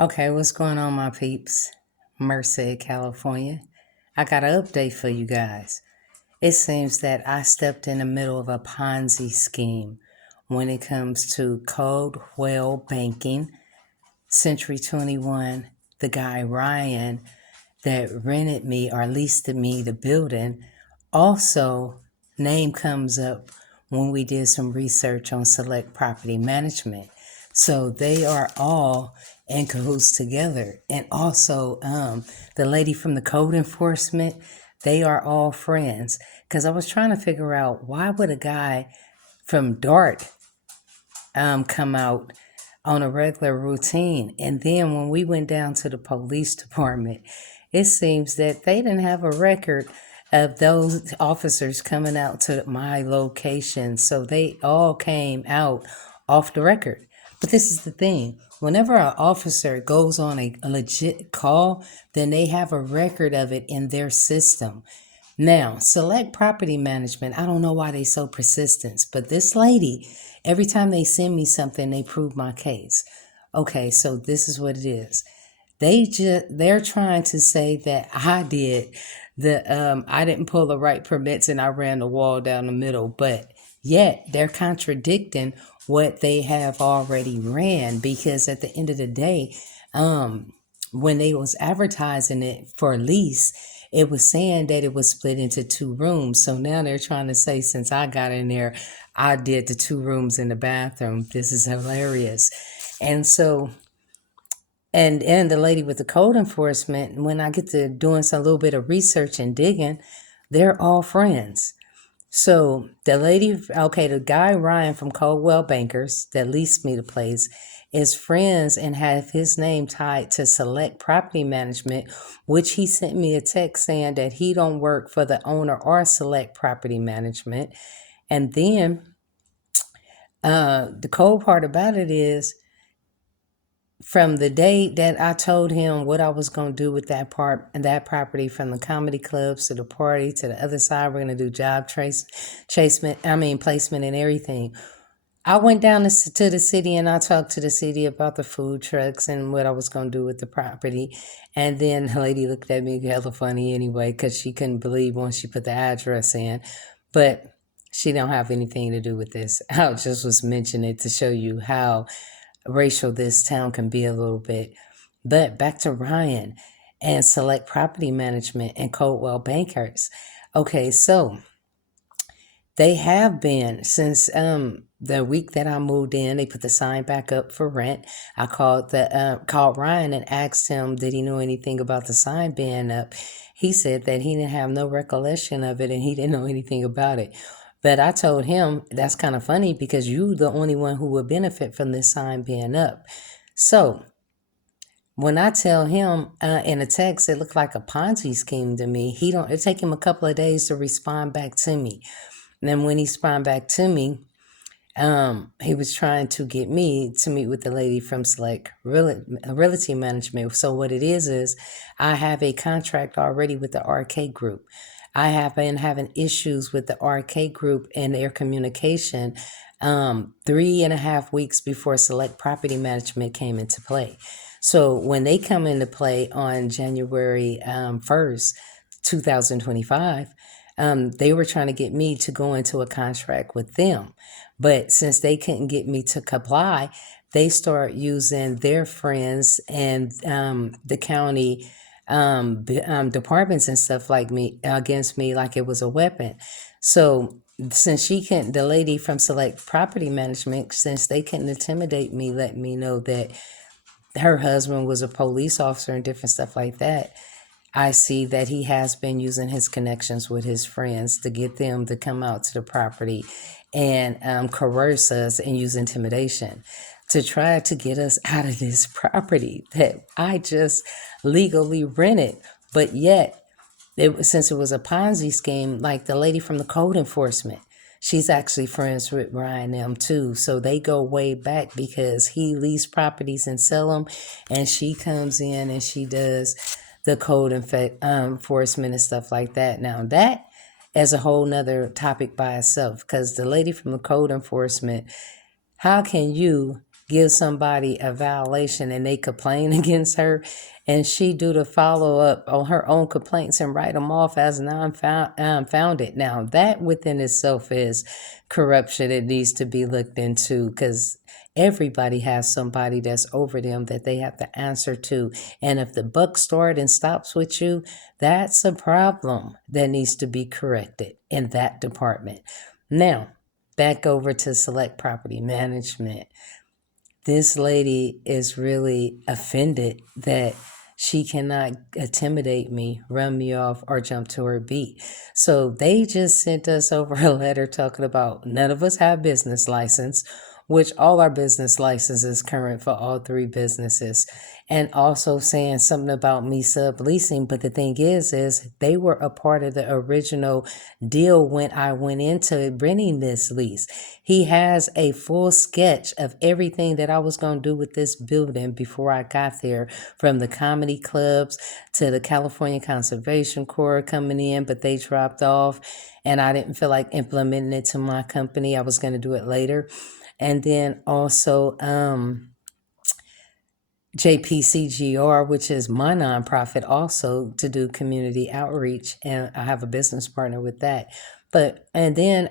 Okay, what's going on, my peeps? Merced, California. I got an update for you guys. It seems that I stepped in the middle of a Ponzi scheme when it comes to cold well banking. Century 21, the guy Ryan that rented me or leased to me the building, also name comes up when we did some research on select property management. So they are all in cahoots together. And also the lady from the code enforcement, they are all friends. Because I was trying to figure out, why would a guy from Dart come out on a regular routine? And then when we went down to the police department, it seems that they didn't have a record of those officers coming out to my location. So they all came out off the record. But this is the thing. Whenever an officer goes on a legit call, then they have a record of it in their system. Now, select property management, I don't know why they so persistent, but this lady, every time they send me something, they prove my case. Okay, so this is what it is. They're trying to say that I didn't pull the right permits and I ran the wall down the middle, but yet they're contradicting what they have already ran, because at the end of the day, when they was advertising it for lease, it was saying that it was split into two rooms. So now they're trying to say, since I got in there, I did the two rooms in the bathroom. This is hilarious. And so, and the lady with the code enforcement, when I get to doing some little bit of research and digging, they're all friends. So the lady, okay, the guy Ryan from Coldwell Bankers that leased me the place is friends and have his name tied to Select Property Management, which he sent me a text saying that he don't work for the owner or Select Property Management. And then the cold part about it is, from the day that I told him what I was going to do with that property, from the comedy clubs to the party to the other side, we're going to do placement and everything. I went down to the city and I talked to the city about the food trucks and what I was going to do with the property. And then the lady looked at me hella funny anyway, because she couldn't believe once she put the address in. But she don't have anything to do with this. I just was mentioning it to show you how racial this town can be a little bit. But back to Ryan and Select Property Management and Coldwell Bankers. Okay, so they have been since the week that I moved in. They put the sign back up for rent. I called Ryan and asked him, did he know anything about the sign being up? He said that he didn't have no recollection of it and he didn't know anything about it. But I told him, that's kind of funny because you the only one who would benefit from this sign being up. So when I tell him in a text, it looked like a Ponzi scheme to me. It take him a couple of days to respond back to me. And then when he responded back to me, he was trying to get me to meet with the lady from Select Realty Management. So what it is I have a contract already with the RK Group. I have been having issues with the RK Group and their communication 3.5 weeks before Select Property Management came into play. So when they come into play on January 1st, 2025, they were trying to get me to go into a contract with them. But since they couldn't get me to comply, they start using their friends and the county departments and stuff like me against me, like it was a weapon. So since the lady from Select Property Management, since they couldn't intimidate me, let me know that her husband was a police officer and different stuff like that, I see that he has been using his connections with his friends to get them to come out to the property and coerce us and use intimidation to try to get us out of this property that I just legally rented. But yet, since it was a Ponzi scheme, like the lady from the code enforcement, she's actually friends with Ryan M too. So they go way back because he leased properties and sell them, and she comes in and she does the code enforcement and stuff like that. Now that is a whole nother topic by itself, because the lady from the code enforcement, how can you give somebody a violation and they complain against her, and she do the follow up on her own complaints and write them off as non-founded. Now that within itself is corruption. It needs to be looked into, because everybody has somebody that's over them that they have to answer to. And if the buck starts and stops with you, that's a problem that needs to be corrected in that department. Now, back over to select property management. This lady is really offended that she cannot intimidate me, run me off, or jump to her beat. So they just sent us over a letter talking about none of us have business license, which all our business licenses current for all three businesses, and also saying something about me subleasing. But the thing is they were a part of the original deal when I went into renting this lease. He has a full sketch of everything that I was going to do with this building before I got there, from the comedy clubs to the California Conservation Corps coming in, but they dropped off and I didn't feel like implementing it to my company. I was going to do it later. And then also JPCGR, which is my nonprofit, also to do community outreach, and I have a business partner with that. And then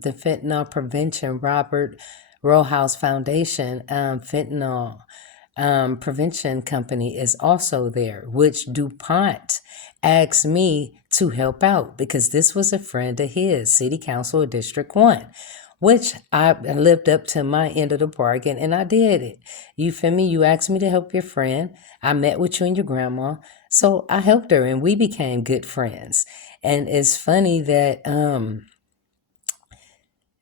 the Fentanyl Prevention, Robert Rowehouse Foundation, Fentanyl Prevention Company is also there, which DuPont asked me to help out because this was a friend of his, City Council of District 1. Which I lived up to my end of the bargain, and I did it. You feel me? You asked me to help your friend. I met with you and your grandma. So I helped her, and we became good friends. And it's funny that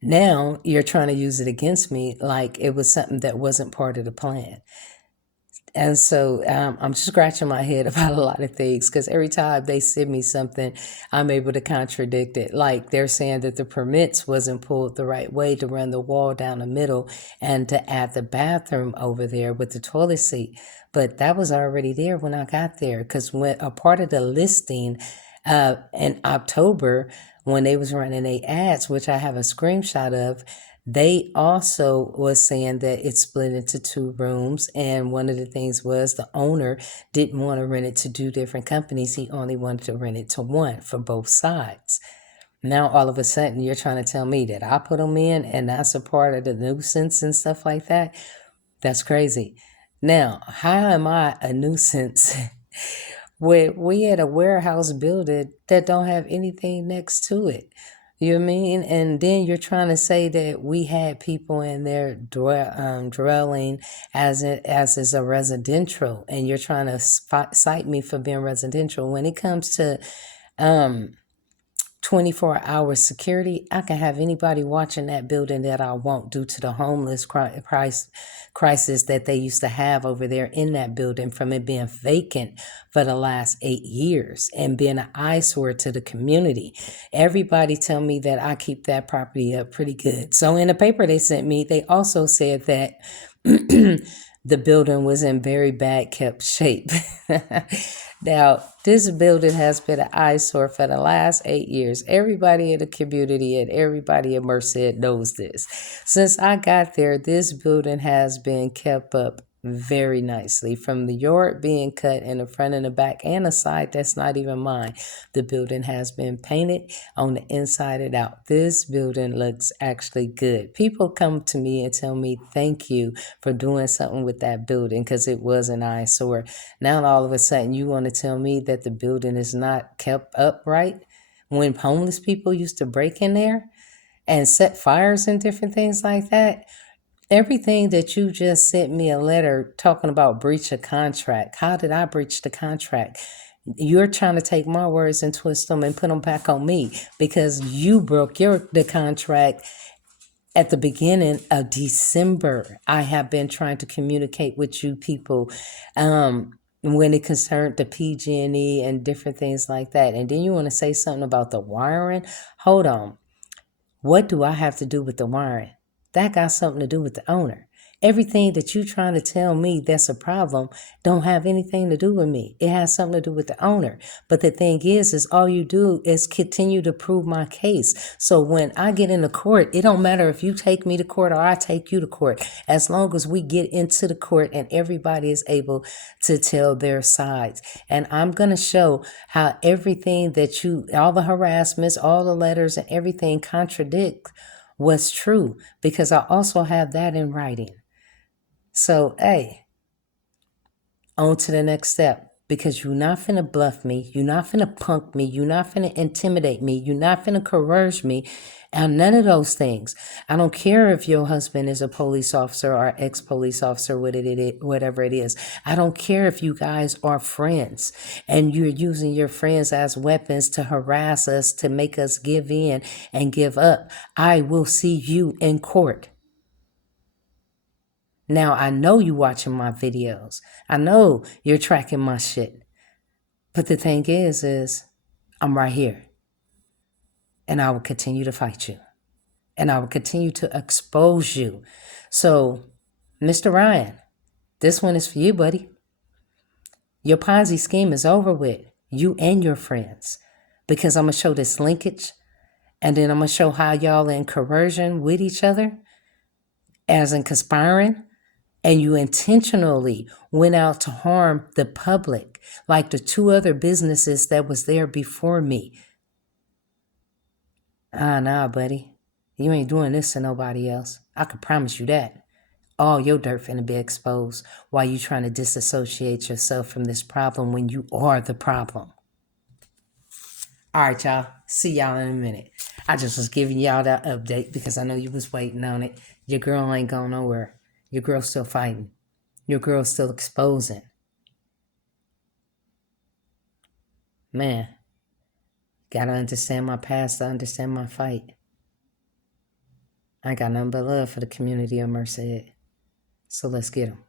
now you're trying to use it against me like it was something that wasn't part of the plan. And so I'm scratching my head about a lot of things, because every time they send me something, I'm able to contradict it. Like they're saying that the permits wasn't pulled the right way to run the wall down the middle and to add the bathroom over there with the toilet seat. But that was already there when I got there, because when a part of the listing in October, when they was running their ads, which I have a screenshot of, they also was saying that it's split into 2 rooms, and one of the things was the owner didn't want to rent it to 2 different companies. He only wanted to rent it to one for both sides. Now all of a sudden you're trying to tell me that I put them in and that's a part of the nuisance and stuff like that? That's crazy. Now, how am I a nuisance when we had a warehouse building that don't have anything next to it? You know what I mean? And then you're trying to say that we had people in there dwelling as is a residential, and you're trying to cite me for being residential. When it comes to 24-hour security, I can have anybody watching that building that I want, due to the homeless crisis that they used to have over there in that building, from it being vacant for the last 8 years and being an eyesore to the community. Everybody tell me that I keep that property up pretty good. So in the paper they sent me, they also said that the building was in very bad kept shape. Now, this building has been an eyesore for the last 8 years. Everybody in the community and everybody in Merced knows this. Since I got there, this building has been kept up very nicely, from the yard being cut in the front and the back and the side that's not even mine. The building has been painted on the inside and out. This building looks actually good. People come to me and tell me thank you for doing something with that building, because it was an eyesore. Now all of a sudden you want to tell me that the building is not kept up right, when homeless people used to break in there and set fires and different things like that. Everything that you just sent me a letter talking about breach of contract. How did I breach the contract? You're trying to take my words and twist them and put them back on me, because you broke the contract at the beginning of December. I have been trying to communicate with you people when it concerned the PG&E and different things like that. And then you want to say something about the wiring? Hold on. What do I have to do with the wiring? That got something to do with the owner. Everything that you trying to tell me that's a problem don't have anything to do with me. It has something to do with the owner. But the thing is all you do is continue to prove my case. So when I get into court, it don't matter if you take me to court or I take you to court. As long as we get into the court and everybody is able to tell their sides. And I'm going to show how everything that all the harassments, all the letters and everything contradict what's true, because I also have that in writing. So, hey, on to the next step. Because you're not finna bluff me. You're not finna punk me. You're not finna intimidate me. You're not finna coerce me. And none of those things. I don't care if your husband is a police officer or ex-police officer, whatever it is. I don't care if you guys are friends and you're using your friends as weapons to harass us, to make us give in and give up. I will see you in court. Now, I know you watching my videos. I know you're tracking my shit. But the thing is I'm right here. And I will continue to fight you. And I will continue to expose you. So, Mr. Ryan, this one is for you, buddy. Your Ponzi scheme is over with. You and your friends. Because I'm going to show this linkage. And then I'm going to show how y'all in coercion with each other. As in conspiring. And you intentionally went out to harm the public, like the 2 other businesses that was there before me. Nah, buddy. You ain't doing this to nobody else. I can promise you that. All your dirt finna be exposed while you trying to disassociate yourself from this problem when you are the problem. All right, y'all. See y'all in a minute. I just was giving y'all that update because I know you was waiting on it. Your girl ain't going nowhere. Your girl's still fighting. Your girl's still exposing. Man, gotta understand my past to understand my fight. I got nothing but love for the community of Merced. So let's get them.